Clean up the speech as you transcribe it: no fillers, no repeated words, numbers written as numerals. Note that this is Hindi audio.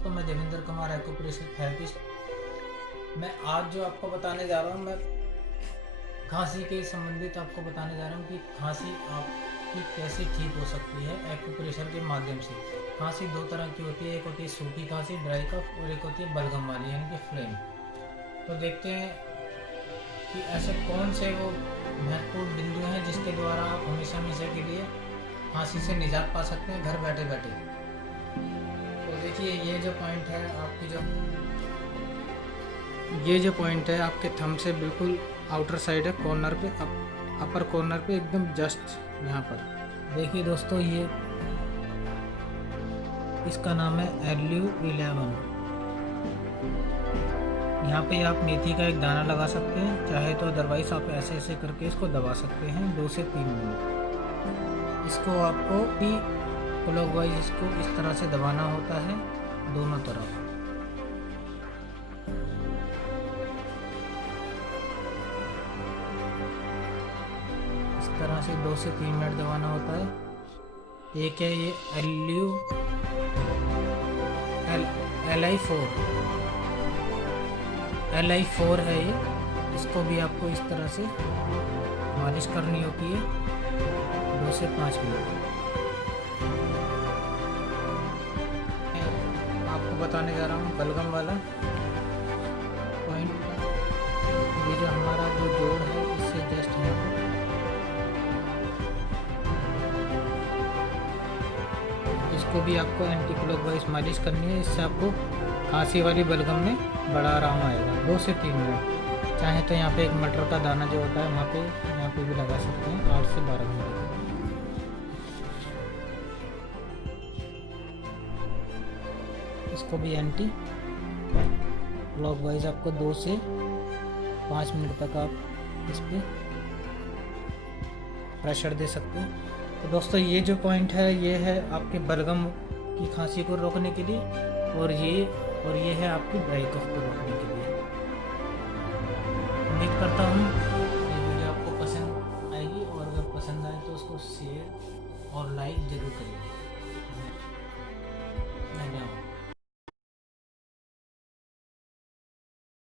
दोस्तों, मैं देवेंद्र कुमार एक्यूप्रेशर थेरेपिस्ट। मैं आज जो आपको बताने जा रहा हूँ, मैं खांसी के संबंधित आपको बताने जा रहा हूँ कि खांसी आपकी कैसे ठीक हो सकती है एक्यूप्रेशर के माध्यम से। खांसी दो तरह की होती है, एक होती है सूखी खांसी ड्राई कफ, और एक होती है बलगम वाली यानी कि फ्लेम। तो देखते हैं कि ऐसे कौन से वो महत्वपूर्ण बिंदु हैं जिसके द्वारा आप हमेशा हमेशा के लिए खांसी से निजात पा सकते हैं घर बैठे बैठे। तो देखिए, ये जो पॉइंट है आपके थंब से बिल्कुल आउटर साइड है, कॉर्नर पे, अपर कॉर्नर पे एकदम जस्ट यहाँ पर। देखिए दोस्तों, ये इसका नाम है LU11। यहाँ पे आप मेथी का एक दाना लगा सकते हैं, चाहे तो अदरवाइज आप ऐसे ऐसे करके इसको दबा सकते हैं 2 से 3 मिनट। इसको आपको भी क्लॉकवाइज इसको इस तरह से दबाना होता है दोनों तरफ। इस तरह से 2 से 3 मिनट दबाना होता है। एक है ये LI4 है ये। इसको भी आपको इस तरह से मालिश करनी होती है 2 से 5 मिनट। आपको बताने जा रहा हूँ बलगम वाला पॉइंट। ये जो हमारा जो जोड़ है इससे जस्ट यहाँ पर इसको भी आपको एंटी क्लॉकवाइज मालिश करनी है। इससे आपको खांसी वाली बलगम में बड़ा आराम आएगा 2 से 3 मिनट। चाहे तो यहाँ पे एक मटर का दाना जो होता है यहाँ पे भी लगा सकते हैं 8 से 12 मिनट। इसको भी एंटी क्लॉकवाइज आपको 2 से 5 मिनट तक आप इस पर प्रेशर दे सकते हैं। तो दोस्तों, ये जो पॉइंट है ये है आपके बलगम की खांसी को रोकने के लिए, और ये है आपकी ड्राई कफ को रोकने के लिए। उम्मीद करता हूँ ये वीडियो आपको पसंद आएगी, और अगर पसंद आए तो उसको शेयर और लाइक जरूर करिए। धन्यवाद।